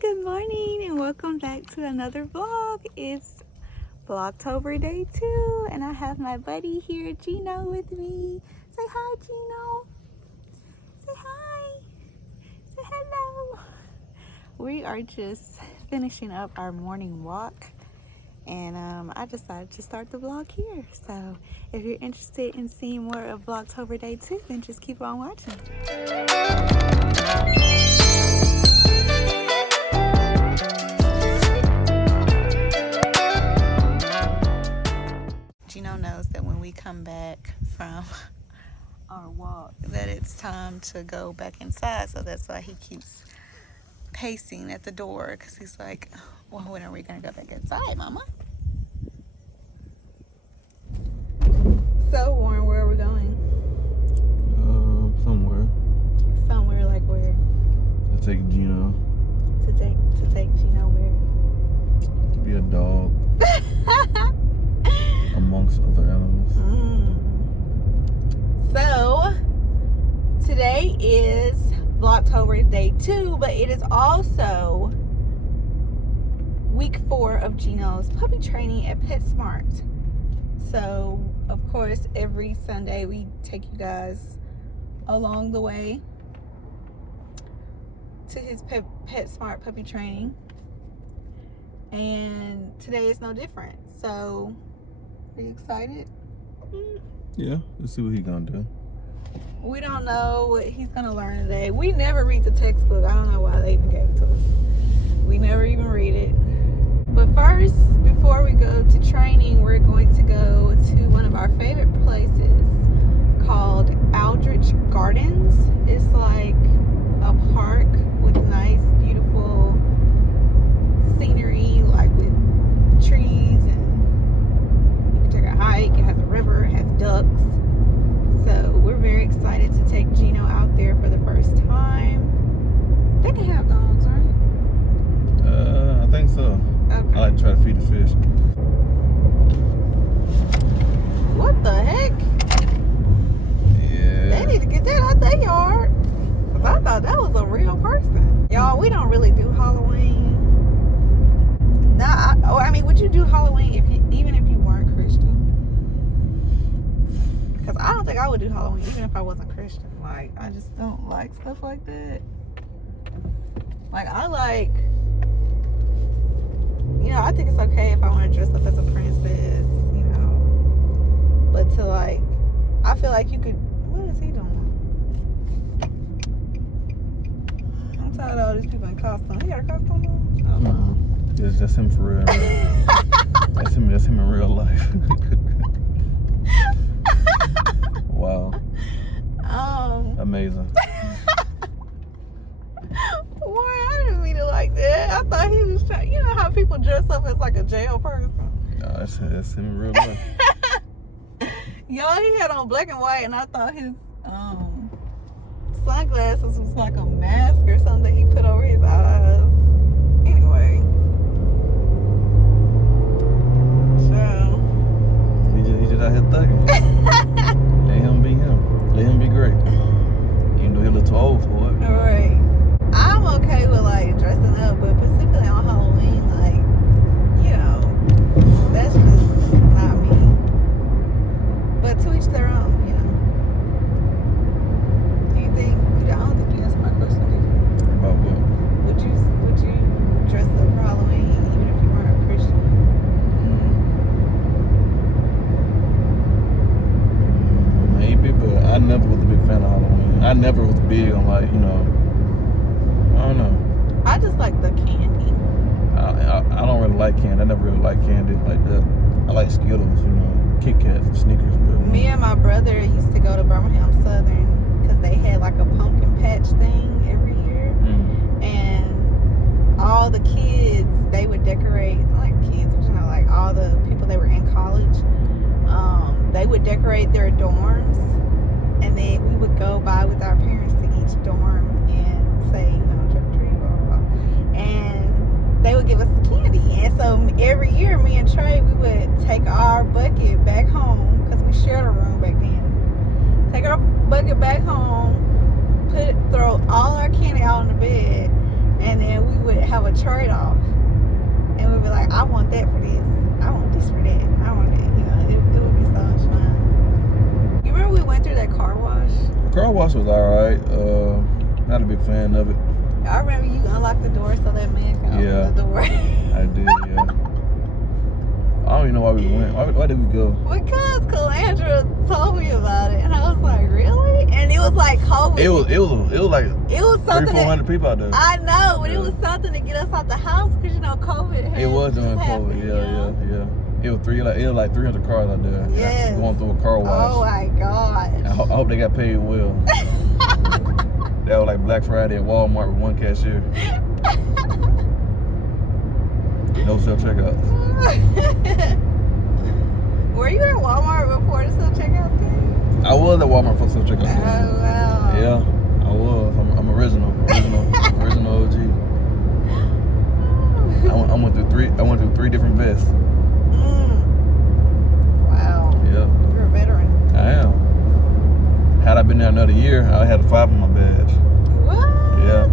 Good morning and welcome back to another vlog. It's Vlogtober day 2 and I have my buddy here, Geno, with me. Say hi, Geno. Say hi. Say hello. We are just finishing up our morning walk and I decided to start the vlog here. So if you're interested in seeing more of Vlogtober day 2, then just keep on watching. Geno knows that when we come back from our walk that it's time to go back inside, so that's why he keeps pacing at the door, because he's like, well, when are we gonna go back inside, mama? So Warren, where are we going? Somewhere like where? To take Geno. To take Geno where? To be a dog. Amongst other animals. So today is Vlogtober day 2, but it is also week 4 of Geno's puppy training at PetSmart. So of course every Sunday we take you guys along the way to his PetSmart puppy training, and today is no different. So are you excited? Yeah, let's see what he's gonna do. We don't know what he's gonna learn today. We never read the textbook. I don't know why they even gave it to us. We never even read it. But first, before we go to training, we're going to go to one of our favorite places called Aldrich Gardens. It's like a park with nice, beautiful scenery, like with trees, and you can take a hike. It has a river, it has ducks. So we're very excited to take Geno out there for the first time. They can have dogs, right? I think so. Okay. I like to try to feed the fish. What the heck? Yeah. They need to get that out their yard. Cause I thought that was a real person. Y'all, we don't really do Halloween. Nah, I mean, would you do Halloween even if you weren't Christian? Because I don't think I would do Halloween even if I wasn't Christian. Like, I just don't like stuff like that. Like, I think it's okay if I want to dress up as a princess, But to I feel like you could, what is he doing? I'm tired of all these people in costume. He got a costume on? Oh, no. That's him for real. That's him in real life. Wow. Amazing. Boy, I didn't mean it like that. I thought he was trying, you know how people dress up as like a jail person? No, that's him in real life. Y'all, he had on black and white, and I thought his sunglasses was like a mask or something he put over his eyes. Anyway. So. He just out here thugging. Let him be him. Let him be great. Even though he a little too old for it. Alright. I'm okay with dressing up, but specifically on Halloween, that's just not me. But to each their own, Do you think, I don't think you answered my question, did you? About what? Would you dress up for Halloween even if you weren't a Christian? Maybe, but I never was a big fan of Halloween. I never was big on I don't know. I just like the candy. I don't really like candy. I never really liked candy like that. I like Skittles, Kit Kats and Snickers. But Me and my brother used to go to Birmingham Southern because they had like a pumpkin patch thing every year. And all the kids, they would decorate, all the people that were in college, they would decorate their dorms, and then we would go by with our parents to each dorm and say, trick or treat, blah, blah, blah. And they would give us candy. And so every year, me and Trey, we would take our bucket back home, because we shared a room back then. Take our bucket back home, throw all our candy out on the bed, and then we would have a trade-off. And we'd be like, I want that for this. I want this for that. I want that. You know, it would be so much fun. You remember we went through that car wash? The car wash was alright. Not a big fan of it. I remember you unlocked the door so that man can open the door. I did, yeah. I don't even know why we went. Why did we go? Because Calandra told me about it, and I was like, really? And it was like COVID. It was like something 300-400 people out there. I know, but it was something to get us out the house because you know COVID. It was during COVID. Yeah. It was like 300 cars out there. Yes. Going through a car wash. Oh my gosh. I hope they got paid well. That was like Black Friday at Walmart with one cashier. No self-checkouts. Were you at Walmart before the self-checkouts came? I was at Walmart for self-checkouts came. Oh, wow. Yeah, I was. I'm original OG. I went through three different vests. Wow. Yeah. You're a veteran. I am. Had I been there another year, I had a 5 on my badge. What? Yeah.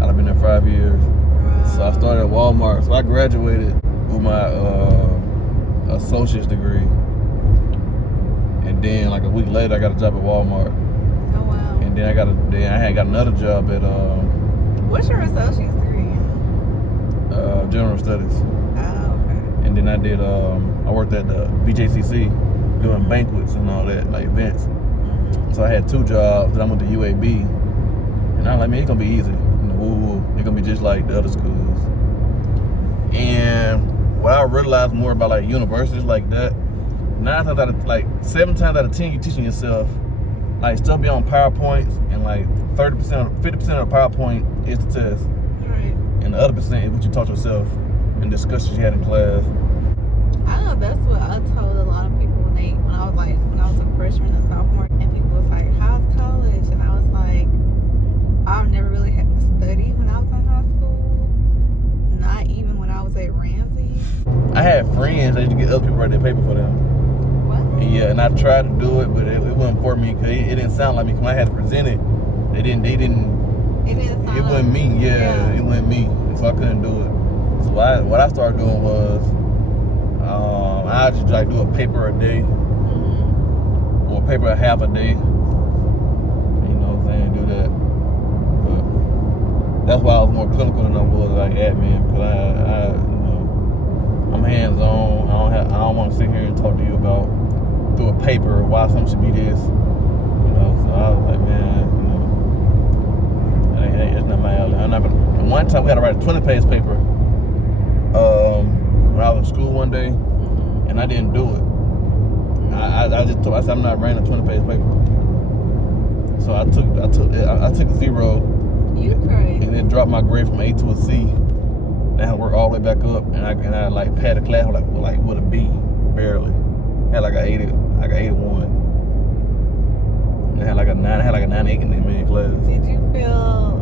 I'd have been there 5 years. Wow. So I started at Walmart. So I graduated with my associate's degree. And then like a week later I got a job at Walmart. Oh wow. And then I had got another job at What's your associate's degree in? General Studies. Oh, okay. And then I did I worked at the BJCC doing banquets and all that, like events. So I had 2 jobs. Then I went to UAB. And I was like, man, it's gonna be easy. You know, it's gonna be just like the other schools. And what I realized more about like universities like that, 7 times out of 10 you teaching yourself like stuff be on PowerPoints, and like 50% of the PowerPoint is the test. Right. And the other percent is what you taught yourself in discussions you had in class. I know that's what I told a lot of people when I was a freshman and sophomore, and people was like, how's college? And I was like, I've never really had to study when I was in high school. Not even when I was at Ramsey. I had friends that used to get other people write their paper for them. What? Yeah, and I tried to do it, but it wasn't for me because it didn't sound like me. When I had to present it, it wasn't me. Yeah, it wasn't me. And so I couldn't do it. So what I started doing was I just like do a paper a day, or a paper a half a day. You know what I'm saying? Do that. But that's why I was more clinical than I was like admin, because I you know, I'm hands on. I don't want to sit here and talk to you about through a paper why something should be this. You know, so I was like, man, you know, it's not my alley. And one time we had to write a 20-page paper when I was in school one day, and I didn't do it. I said I'm not writing a 20-page paper. So I took a 0. You crazy. And then dropped my grade from A to a C. And I had to work all the way back up, and I like passed the class with a B, barely. I had like an 81. And I had like a 98 in the main class. Did you feel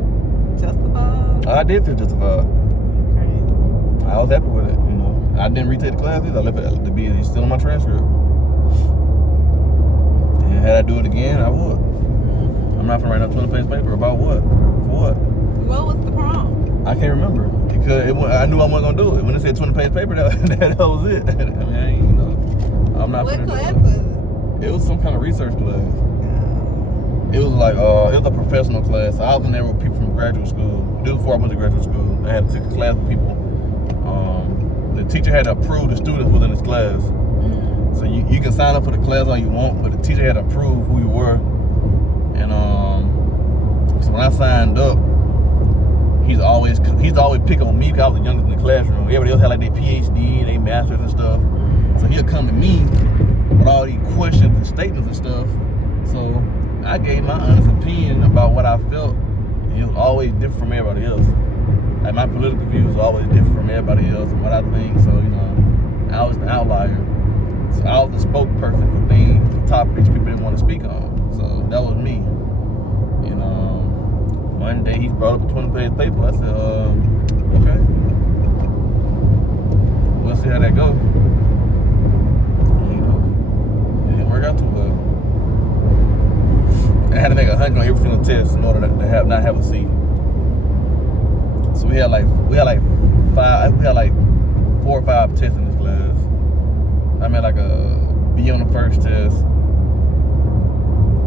justified? I did feel justified. Crazy. I was happy with it, you know. I didn't retake the class either. I left it to be still on my transcript. And had I do it again, I would. I'm not gonna write a 20-page paper about what? For what? What was the prompt? I can't remember because I knew I wasn't gonna do it. When it said 20-page paper, that was it. I mean, you know, I'm not. What class was it? It was some kind of research class. It was like it was a professional class. So I was in there with people from graduate school. This was before I went to graduate school. I had to take a class with people. The teacher had to approve the students within this class. So you can sign up for the class all you want, but the teacher had to approve who you were. And so when I signed up, he's always picking on me because I was the youngest in the classroom. Everybody else had like their PhD, their masters and stuff. So he'll come to me with all these questions and statements and stuff. So I gave my honest opinion about what I felt. And it was always different from everybody else. Like my political views was always different from everybody else and what I think. So, you know, I was the outlier. So I was the spokesperson for things, for topics people didn't want to speak on. So that was me. And one day he brought up a 20-page paper. I said, okay. We'll see how that goes. You know, it didn't work out too well. I had to make 100 on every single test in order to not have a C. So we we had like 4 or 5 tests in this class. I made like a B on the first test.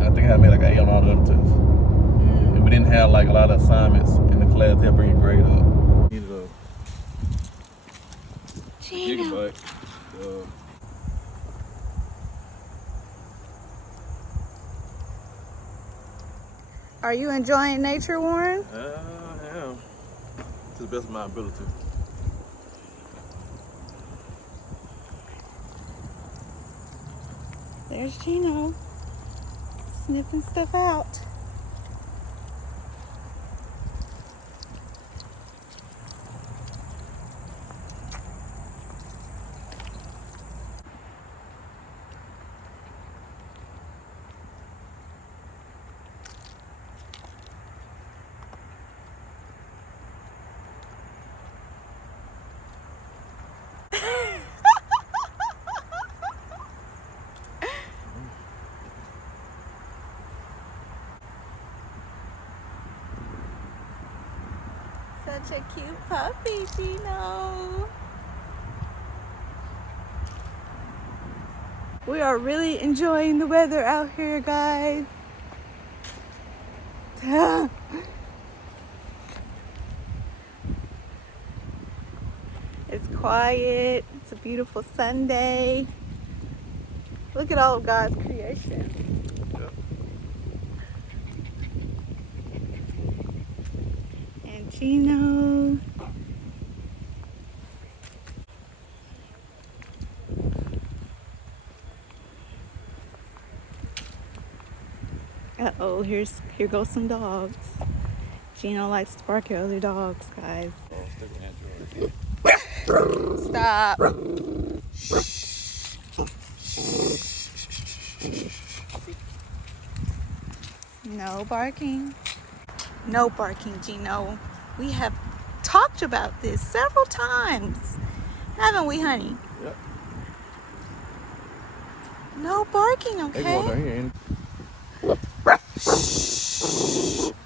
I think I made like an A on all the other tests. And we didn't have like a lot of assignments in the class that bring your grade up. Needed a gigabyte. Are you enjoying nature, Warren? I am. To the best of my ability. There's Gino sniffing stuff out. Such a cute puppy, Gino. We are really enjoying the weather out here, guys. It's quiet. It's a beautiful Sunday. Look at all of God's creation. And Gino. Uh-oh, here goes some dogs. Gino likes to bark at other dogs, guys. Stop. No barking. No barking, Gino. We have talked about this several times, haven't we, honey? Yep. No barking, okay?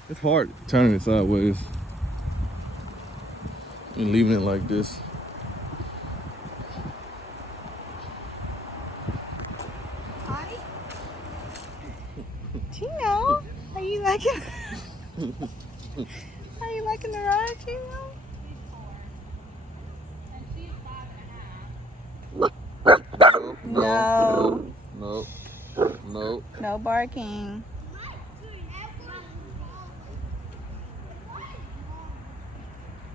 It's hard turning it sideways and leaving it like this. Hi. Gino, are you liking the ride, Gino? No. No. No. No barking.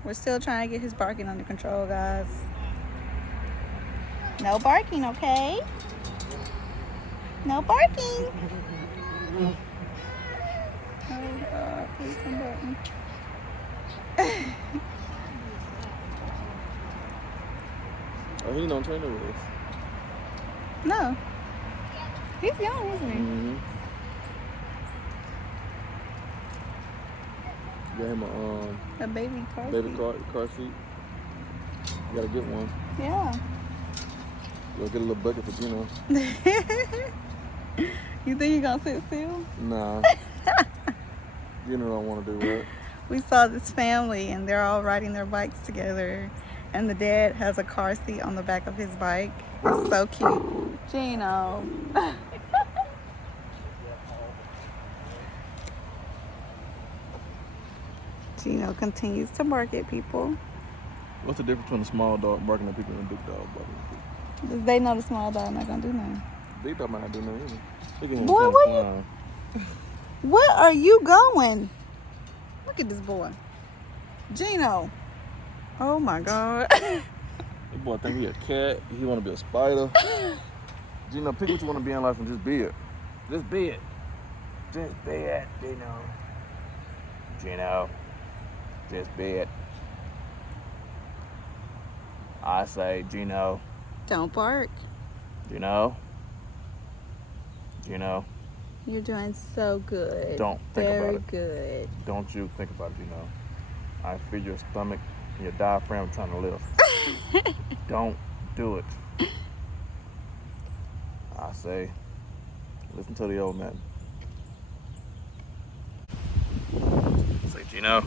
We're still trying to get his barking under control, guys. No barking, okay? No barking. Oh God, please come barking. Oh, he don't train it with us. No. He's young, isn't he? Mm-hmm. Got him A baby car baby seat. car seat. You gotta get one. Yeah. We'll get a little bucket for Gino. You think you're gonna sit still? Nah. Gino don't want to do that. We saw this family and they're all riding their bikes together, and the dad has a car seat on the back of his bike. It's so cute. Gino. Gino continues to bark at people. What's the difference between a small dog barking at people and a big dog barking at people? Because they know the small dog not gonna do nothing. Big dog might not do nothing either. Look at him Boy, trying to climb. Where are you going? Look at this boy. Gino. Oh my God. This boy think he a cat. He want to be a spider. Gino, pick what you want to be in life and just be it. Just be it. Just be it, Gino. Gino. Just be it. I say, Gino. Don't bark. Gino. Gino. You're doing so good. Don't think about Very it. good. Don't you think about it, Gino. I feel your stomach and your diaphragm trying to lift. Don't do it. I say, listen to the old man. Say, Gino.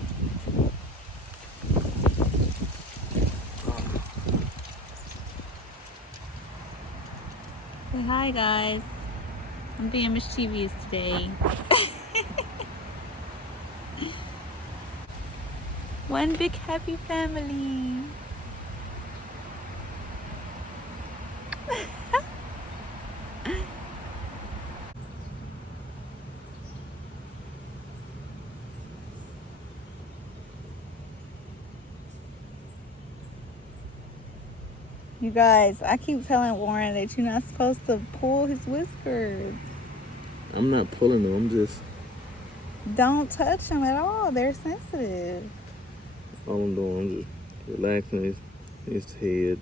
Say hi, guys. I'm being mischievous today. One big happy family. You guys, I keep telling Warren that you're not supposed to pull his whiskers. I'm not pulling them, I'm just... Don't touch them at all. They're sensitive. All I'm doing, I'm just relaxing his head.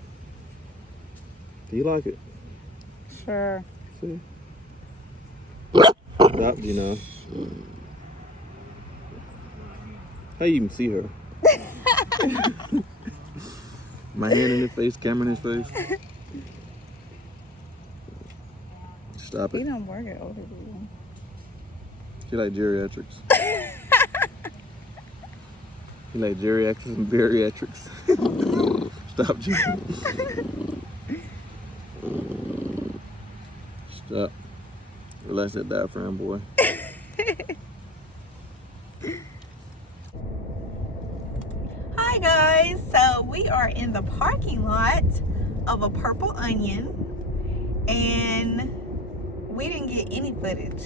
Do you like it? Sure. See? Stop, Gino. How you even see her? My hand in his face, camera in his face. Stop it. He don't work at older people. He like geriatrics. He like geriatrics and bariatrics. Stop, Gino. Stop. Relax that diaphragm, boy. Hi guys, so we are in the parking lot of a Purple Onion, and we didn't get any footage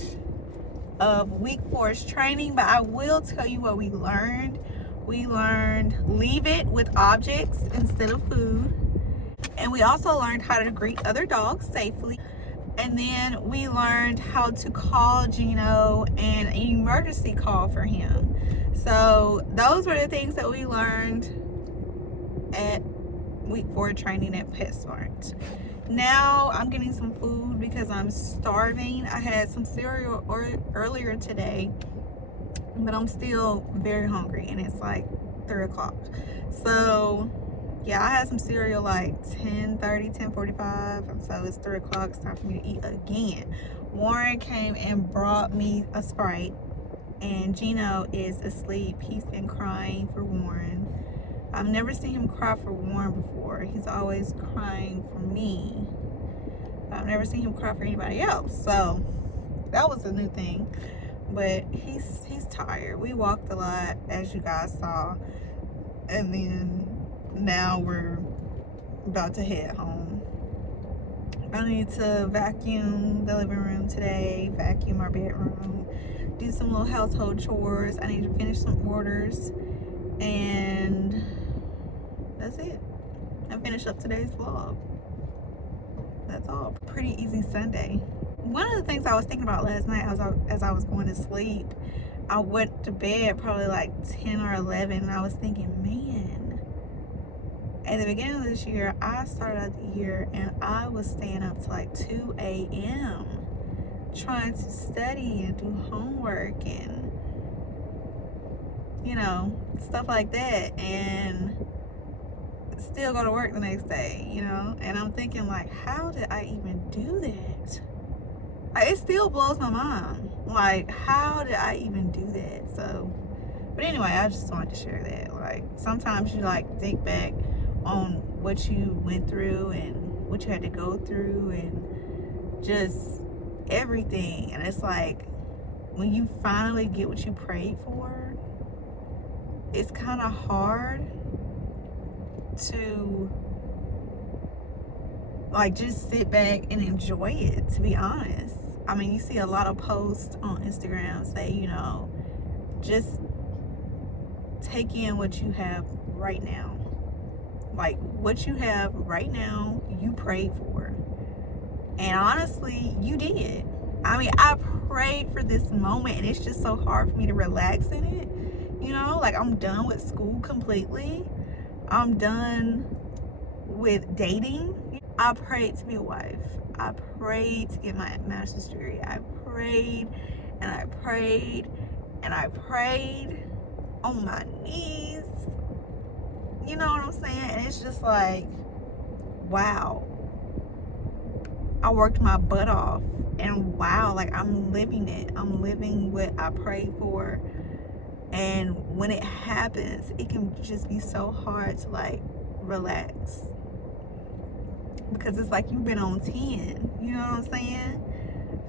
of week 4's training, but I will tell you what we learned. We learned leave it with objects instead of food, and we also learned how to greet other dogs safely. And then we learned how to call Gino and an emergency call for him. So those were the things that we learned at week 4 training at PetSmart. Now I'm getting some food because I'm starving. I had some cereal earlier today, but I'm still very hungry, and it's like 3 o'clock. So yeah, I had some cereal like 10:30, 10:45, and so it's 3 o'clock. It's time for me to eat again. Warren came and brought me a Sprite, and Gino is asleep. He's been crying for Warren. I've never seen him cry for Warren before. He's always crying for me. I've never seen him cry for anybody else, so that was a new thing. But he's tired. We walked a lot, as you guys saw, and then now we're about to head home. I need to vacuum the living room today, vacuum our bedroom, do some little household chores. I need to finish some orders, and that's it. I finished up today's vlog. That's all. Pretty easy Sunday. One of the things I was thinking about last night as I was going to sleep, I went to bed probably like 10 or 11, and I was thinking, man, at the beginning of this year, I started out the year and I was staying up to like 2 a.m. trying to study and do homework and, you know, stuff like that, and still go to work the next day, you know. And I'm thinking, like, how did I even do that? Like, it still blows my mind. Like, how did I even do that? So, but anyway, I just wanted to share that. Like, sometimes you like think back on what you went through and what you had to go through and just everything, and it's like when you finally get what you prayed for, it's kind of hard to like just sit back and enjoy it, to be honest. I mean, you see a lot of posts on Instagram say, you know, just take in what you have right now. Like, what you have right now, you prayed for. And honestly, you did. I mean, I prayed for this moment, and it's just so hard for me to relax in it. You know, like, I'm done with school completely. I'm done with dating. I prayed to be a wife. I prayed to get my master's degree. I prayed and I prayed and I prayed on my knees. You know what I'm saying? And it's just like, wow. I worked my butt off, and wow, like, I'm living it. I'm living what I prayed for. And when it happens, it can just be so hard to like relax. because it's like you've been on 10, you know what I'm saying,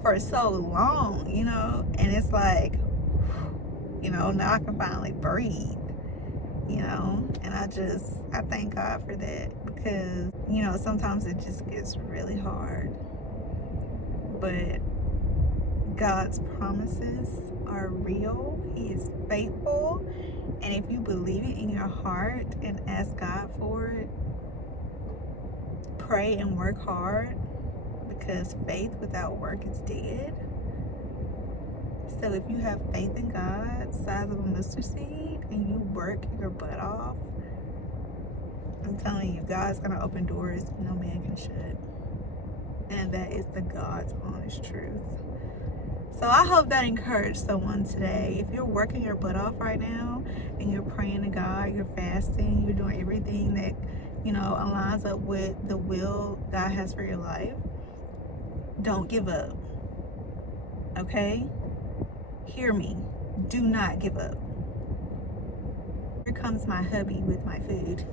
for so long, you know, and it's like, you know, now I can finally breathe, you know, and I thank God for that, because, you know, sometimes it just gets really hard, but God's promises are real. He is faithful, and if you believe it in your heart and ask God for it, pray and work hard, because faith without work is dead. So if you have faith in God, size of a mustard seed, and you work your butt off, I'm telling you, God's gonna open doors no man can shut. And that is the God's honest truth. So I hope that encouraged someone today. If you're working your butt off right now and you're praying to God, you're fasting, you're doing everything that, you know, aligns up with the will God has for your life, don't give up. Okay? Hear me. Do not give up. Here comes my hubby with my food.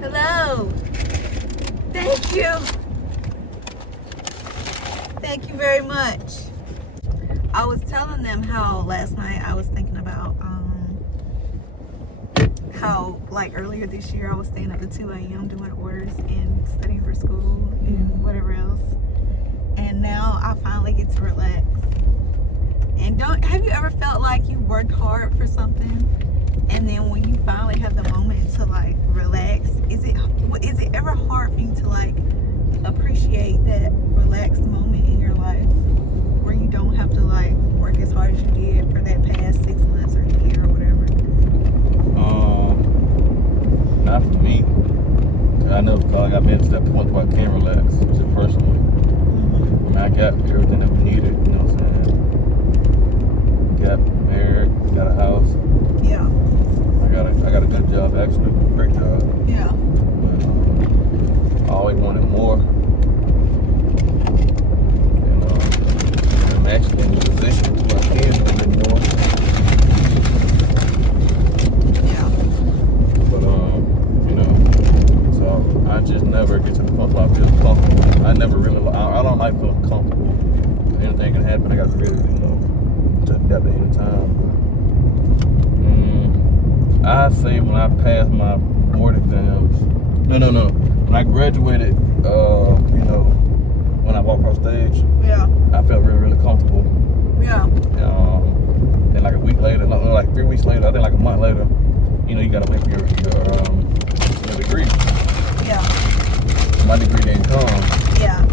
Hello. Thank you. Thank you very much. I was telling them how last night I was thinking about how, like, earlier this year I was staying up to 2 a.m. doing orders and studying for school and whatever else. And now I finally get to relax. And have you ever felt like you worked hard for something, and then when you finally have the moment to like relax, is it ever hard for you to like appreciate that relaxed moment in your life where you don't have to like work as hard as you did for that past 6 months or a year or whatever? Not for me. I never felt like I've been to that point where I can relax, just personally. I mean, I got everything that we needed, you know what I'm saying? Got married, got a house. Yeah. I got a good job, actually, great job. Yeah. But I always wanted more. And I'm actually in a position to where I can do more. Yeah. But you know, so I just never get to the point where I feel comfortable. I never really, I don't like feeling comfortable. Anything can happen. I got to really, you know, to adapt at any time. But, I say when I passed my board exams, no. When I graduated, you know, when I walked across stage, Yeah. I felt really, really comfortable. Yeah. And like a week later, like 3 weeks later, I think like a month later, you know, you gotta wait for your degree. Yeah. My degree didn't come. Yeah.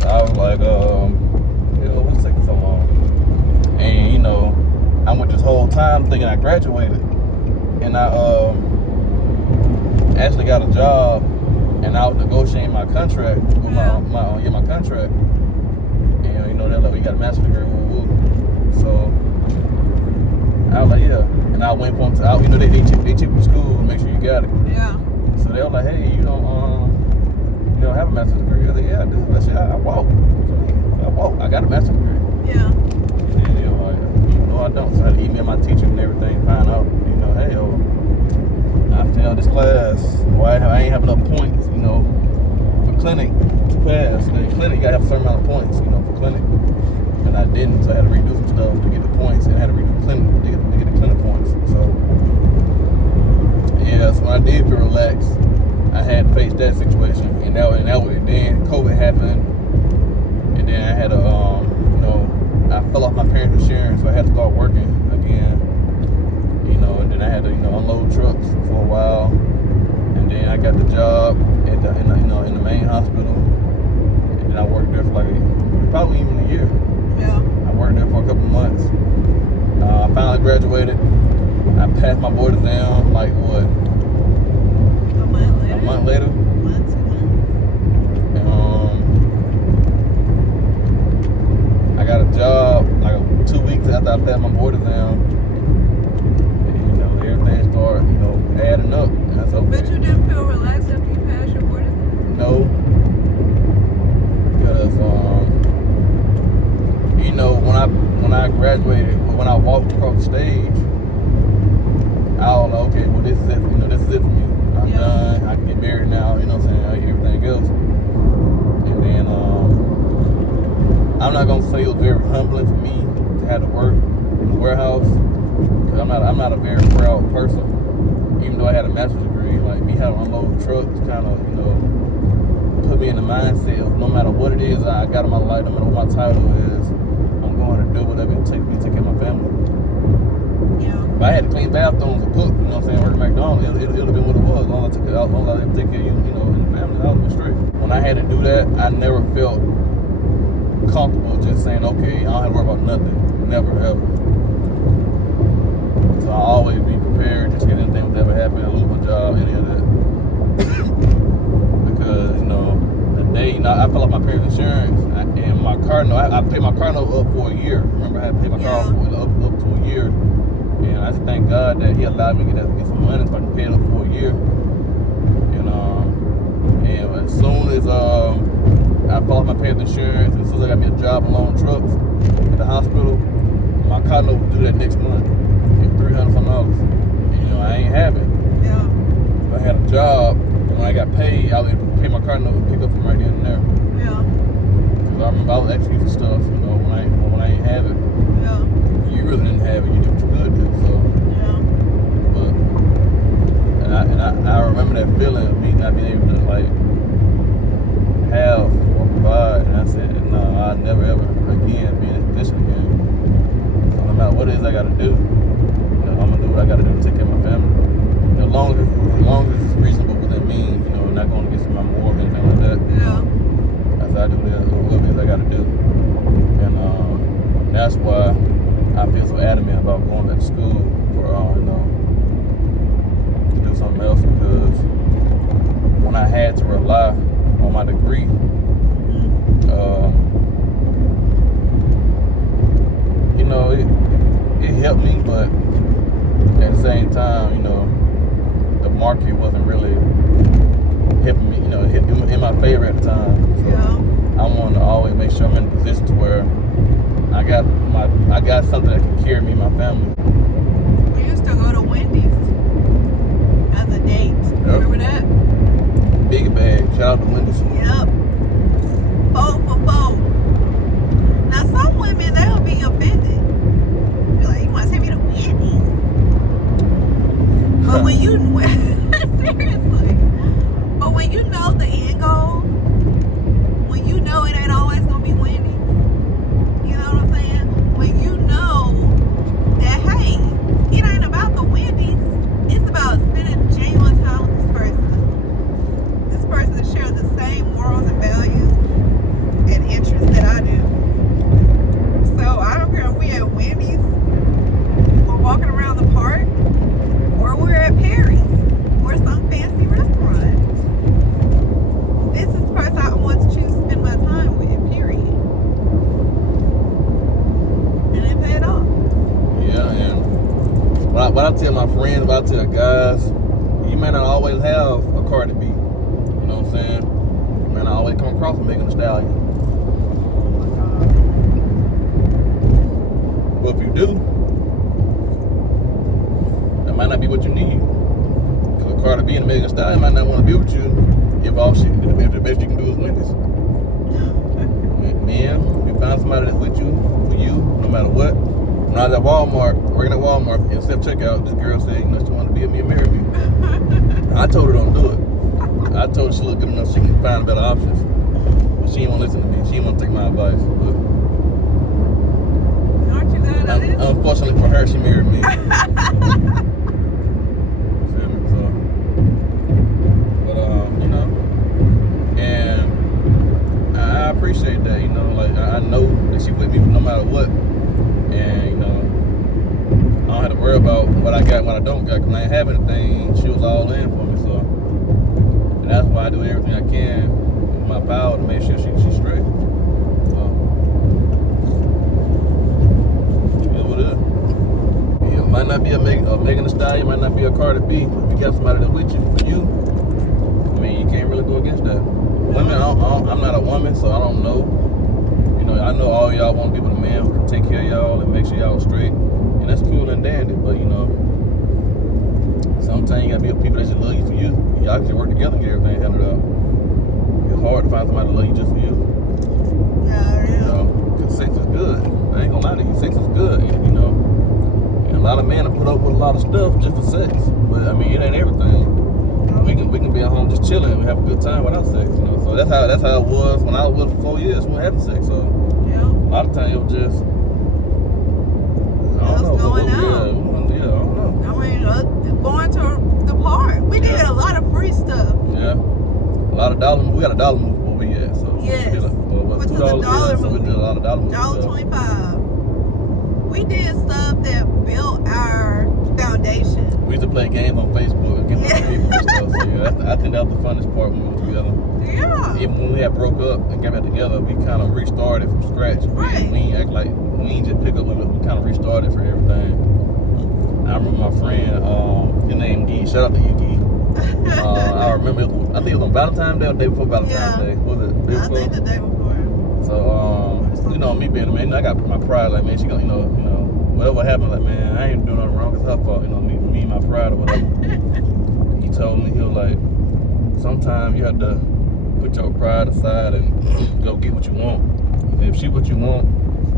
So I was like, what's taking so long? And you know, I went this whole time thinking I graduated, and I actually got a job, and I was negotiating my contract with my contract, and you know they're like, we got a master's degree, woo. So I was like, yeah, and I went for them to, you know, they check the school to make sure you got it. Yeah. So they were like, hey, you don't have a master's degree? I was like, yeah, I do. I said, I walk. I got a master's degree. Yeah. And they were like, no, I don't. So I had to email my teacher and everything, find out, you know, hey, I failed this class. Why I ain't have enough points, you know, for clinic to pass. And in clinic, you gotta have a certain amount of points, you know, for clinic. And I didn't, so I had to redo some stuff to get the points, and I had to redo clinic to get the clinic points. So yeah, so when I did feel relaxed, I had to face that situation, and then COVID happened, and then I had I fell off my parents' insurance, so I had to start working again, you know, and then I had to, unload trucks for a while, and then I got the job in the main hospital, and then I worked there for like probably even a year. Yeah. I worked there for a couple months. I finally graduated. I passed my board exam like what? A month later. A month later. 1, 2 months. I got a job like 2 weeks after I passed my board exam. And, everything started, adding up. And that's okay. But you didn't feel relaxed after you passed your board exam? No. Because when I graduated, when I walked across the stage, I was like, okay, well this is it. humbling for me to have to work in the warehouse. Cause I'm not a very proud person. Even though I had a master's degree, like me having to unload trucks kind of, you know, put me in the mindset of no matter what it is I got in my life, no matter what my title is, I'm going to do whatever it takes me to take care of my family. Yeah. If I had to clean bathrooms or cook, you know what I'm saying, work at McDonald's, it would have been what it was. As long as I take care of you, you know, and the family, I would have been straight. When I had to do that, I never felt comfortable just saying, okay, I don't have to worry about nothing. Never, ever. So I always be prepared just in case anything would ever happen, I lose my job, any of that. Because, you know, the day, you know, I fell off my parents' insurance and my car note, I paid my car note up for a year. Remember, I had to pay my car off for up to a year. And I just thank God that He allowed me to get some money so I can pay it up for a year. And as soon as I fell off my parents' insurance, and as soon as I got me a job along trucks at the hospital, my car note was due that next month. $300-something. You know, I ain't have it. Yeah. I had a job, and when I got paid, I was able to pay my car note and pick up from right then and there. Yeah. Because I remember I was asking you for stuff, you know, when I ain't have it. Yeah. You really didn't have it. You did what you could do. So. Yeah. But I remember that feeling of me not being able to like have or provide, and I said, no, I'll never ever again be in this position again. So no matter what it is I got to do, you know, I'm gonna do what I got to do to take care of my family. You know, as long as it's reasonable within me, you know, not going against my morals or anything like that. Yeah. As I do whatever it is I got to do, and that's why I feel so adamant about going back to school for you know, to do something else, because when I had to rely on my degree, you know, it helped me, but at the same time, you know, the market wasn't really helping me, you know, in my favor at the time. So I wanted to always make sure I'm in a position to where I got something that can carry me and my family. We used to go to Wendy's as a date. Yep. Remember that? Big bag. Shout out to Wendy's. Yep. 4 for 4. Now some women, they'll be offended. Be like, you want to take me to Wendy's? But when you seriously, but when you know the end goal, when you know it ain't always gonna be Wendy's, you know what I'm saying? When you know that, hey, it ain't about the Wendy's, it's about spending genuine time with this person. This person shares the same morals and values and interests that I do. So I don't care if we at Wendy's, or walking around the park, or we're at Perry's, or some fancy restaurant. This is the person I want to choose to spend my time with, period. And it paid off. Yeah, and what I tell my friends, what I tell guys, you may not always have a car to be. You know what I'm saying? You may not always come across a Megan Thee Stallion. But if you do, that might not be what you need. Because a car to be in a Megan Thee Stallion might not want to be with you if the best you can do is Wendy's. Man, you find somebody that's with you, for you, no matter what. When I was at Walmart, working at Walmart, in self-checkout, this girl said, you know, she wanted to be with me and marry me. I told her don't do it. I told her she looked good enough she can find better options. But she didn't want to listen to me. She didn't want to take my advice. But Aren't you glad I did? unfortunately for her, she married me. Feel me? So, but you know, and I appreciate that. You know, like I know that she with me no matter what, and you know, I don't have to worry about what I got and what I don't got, because I ain't have anything. She was all in for me, so, and that's why I do everything I can in my power to make sure she's straight. So, it what it is. It might not be a Megan Thee Stallion, might not be a Cardi B, but if you got somebody that's with you, for you, I mean, you can't really go against that. Women, I'm not a woman, so I don't know. You know, I know all y'all want to be with a man who can take care of y'all and make sure y'all straight. And that's cool and dandy, but you know, sometimes you gotta be with people that just love you for you. Y'all can just work together and get everything handled out. It's hard to find somebody to love you just for you. Yeah, You know, because sex is good. I ain't gonna lie to you, sex is good, you know. And a lot of men have put up with a lot of stuff just for sex. But I mean, it ain't everything. We can be at home just chilling and have a good time without sex, you know. So that's how it was when I was with for 4 years. We weren't having sex, so Yeah. a lot of times it was just I don't know. Going out. Yeah, I don't know. I mean, going to the park. We did a lot of free stuff. Yeah, a lot of dollar. We got a dollar move where we at, so Yes. we did Went to the $2 dollar so we did a lot of dollar moves. $1.25. We did stuff that built our foundation. We used to play games on Facebook and get other people and stuff. So yeah, I think that was the funnest part when we were together. Yeah. Even when we had broke up and got back together, we kind of restarted from scratch. Right. We ain't act like we ain't just pick up. We kind of restarted for everything. I remember my friend, his name Gee. Shout out to you, Gee. I remember. I think it was on Valentine's Day or the day before Valentine's Day. Was it? The day I before? think the day before. So you know, me being a man, I got my pride. Like, man, she gonna, you know, whatever happened, like, man, I ain't doing nothing wrong. It's her fault. You know, me and my pride or whatever. He told me, he was like, sometimes you have to put your pride aside and go get what you want. And if she what you want,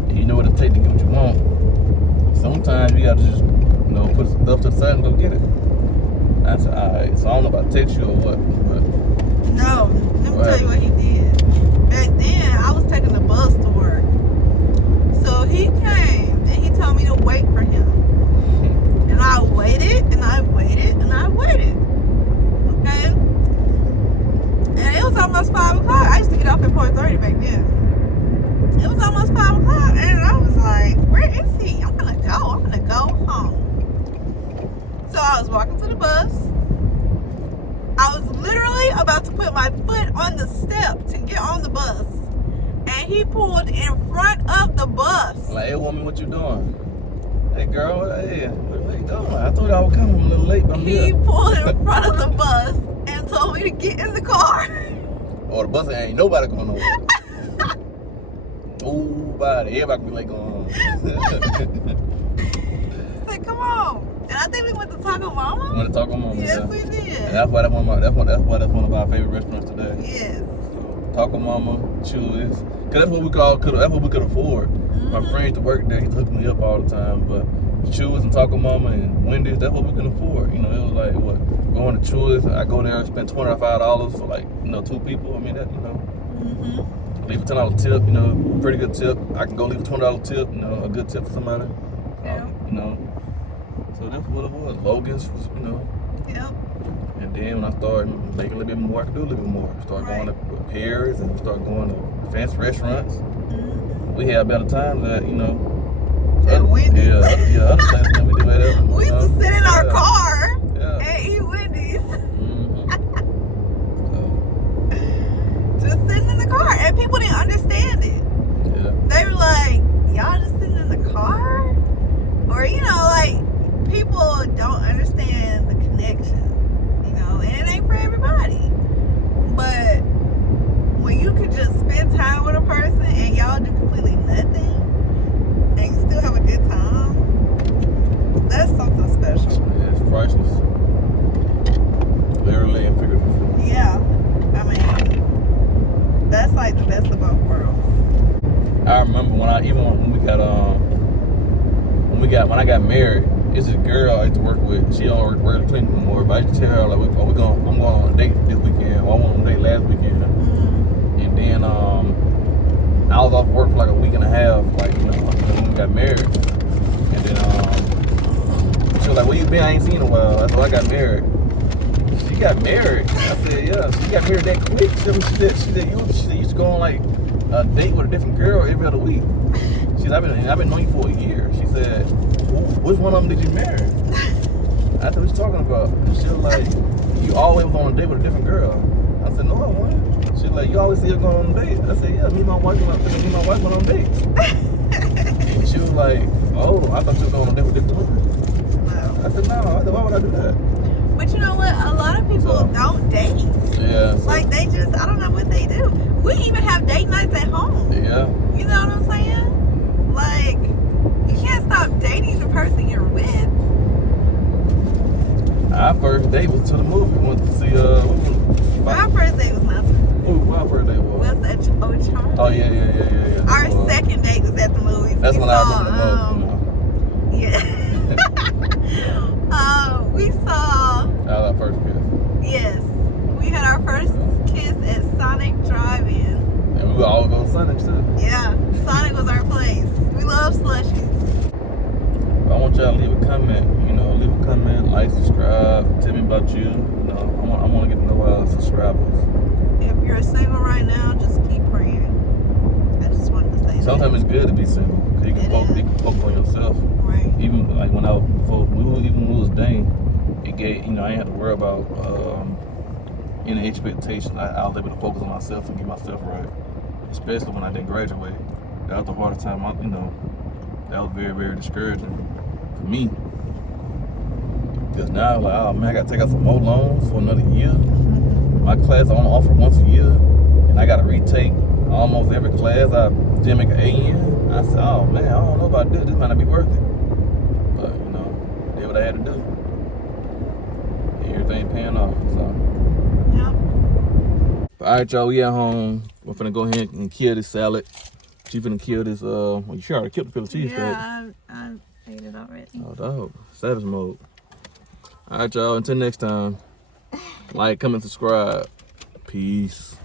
and you know what it takes to get what you want, sometimes you got to just, you know, put stuff to the side and go get it. I said, all right. So I don't know if I text you or what, but No, let me tell you what he did. Back then, I was taking the bus to work. So he came and he told me to wait for him. And I waited and I waited and I waited. Okay? And it was almost 5 o'clock. I used to get off at 4:30 back then. It was almost 5 o'clock and I was like, where is he? I'm gonna go home. So I was walking to the bus. I was literally about to put my foot on the step to get on the bus. And he pulled in front of the bus. like, hey, woman, what you doing? Hey, girl, hey, what you doing? I told you I was coming a little late, but I'm He here. pulled in front of the bus and told me to get in the car. Oh, the bus ain't nobody going on. Nobody. Everybody can be late going home. I said, come on. And I think we went to Taco Mama. We went to Taco Mama. Yes, yeah. we did. And that's why that's one of our favorite restaurants today. Yes. Taco Mama, Chewy's. Cause that's what we could afford. My friend used to work there. He hooked me up all the time. But Chewy's and Taco Mama and Wendy's, that's what we can afford. You know, it was like what going to Chewy's. I go there and spend $25 for like 2 people. I mean that leave a $10 tip. You know, pretty good tip. I can go leave a $20 tip. You know, a good tip for somebody. Yeah. You know. So that's what it was. Logan's was, Yep. And then when I started making a little bit more, I could do a little bit more. Start going to Paris and start going to fancy restaurants. We had better times at, At Wendy's. other places than we do at that. We used to sit in our car Yeah. and eat Wendy's. So, Just sitting in the car. And people didn't understand it. yeah. They were like, y'all just sitting in the car? Or, like, people don't understand the connection. And it ain't for everybody. But when you could just spend time with a person and y'all do completely nothing and you still have a good time, that's something special. Yeah, it's priceless. Literally and figuratively. Yeah. I mean, that's like the best of both worlds. I remember when I got married, it's a girl I used to work with. She don't work at the clinic no more, but I used to tell her like, I'm going on a date this weekend. Or I went on a date last weekend. And then I was off work for like a week and a half, like when we got married. And then she was like, where you been? I ain't seen in a while. That's why I got married. She got married. I said, yeah. She got married that quick. She said you used to go on like a date with a different girl every other week. She said, I've been knowing you for a year. She said, which one of them did you marry? I said, what you talking about? She was like, you always was on a date with a different girl. I said, no, I wasn't. She was like, you always see her going on a date. I said, yeah, me and my wife went on dates. And she was like, oh, I thought you was going on a date with different women. No. I said, no. I said, why would I do that? But you know what? A lot of people don't date. Yeah. So, Like, they just, I don't know what they do. We even have date nights at home. yeah. You know what I'm saying? Like, you can't stop dating the person you're with. Our first date was to the movie. We went to see, Our first date was not. Our first date was? Was at Charlie. Oh, yeah. Our second date was at the movies. That's We when saw Yes. We had our first kiss at Sonic Drive-In. And we would always go to Sonic too. Yeah, Sonic was our place. We love slushies. I want y'all to leave a comment, leave a comment, like, subscribe, tell me about you. I want to get to know subscribers. If you're single right now, just keep praying. I just wanted to say that. Sometimes it's good to be single, because you can focus on yourself. Right. Even like when we was dating, it gave, I ain't had to worry about any expectations. I was able to focus on myself and get myself right. Especially when I didn't graduate. That was the hardest time, that was very, very discouraging for me. Because now, like, oh man, I got to take out some more loans for another year. My class only offer once a year, and I got to retake almost every class I didn't make an A in. I said, oh man, I don't know about this. This might not be worth it. But, did what I had to do. And everything paying off, so. Yep. All right, y'all, we at home. We're finna go ahead and kill this salad. She finna kill this, well, you sure already killed the Philly cheesesteak. Yeah, I ate it already. Oh, dog. Savage mode. All right, y'all, until next time, like, comment, subscribe. Peace.